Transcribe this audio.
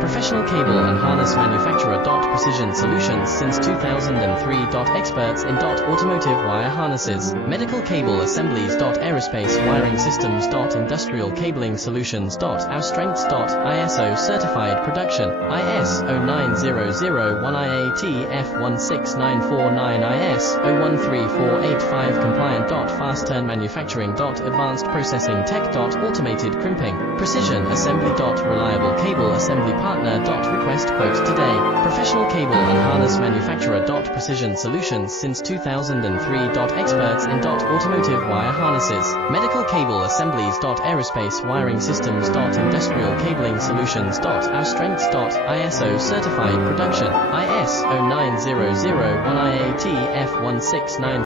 Professional cable and harness manufacturer. Precision solutions since 2003. Experts in automotive wire harnesses, medical cable assemblies. Aerospace wiring systems. Industrial cabling solutions. Our strengths. ISO certified production, IS 09001 IATF 16949 IS 013485 compliant. Fast turn manufacturing. Advanced processing tech. Automated crimping, precision assembly. Reliable cable assembly partner. Request quote today. Professional cable and harness manufacturer. Precision solutions since 2003. Experts in automotive wire harnesses, medical cable assemblies. Aerospace wiring systems. Industrial cabling solutions. Our strengths. ISO certified production, IS 09001 IATF 169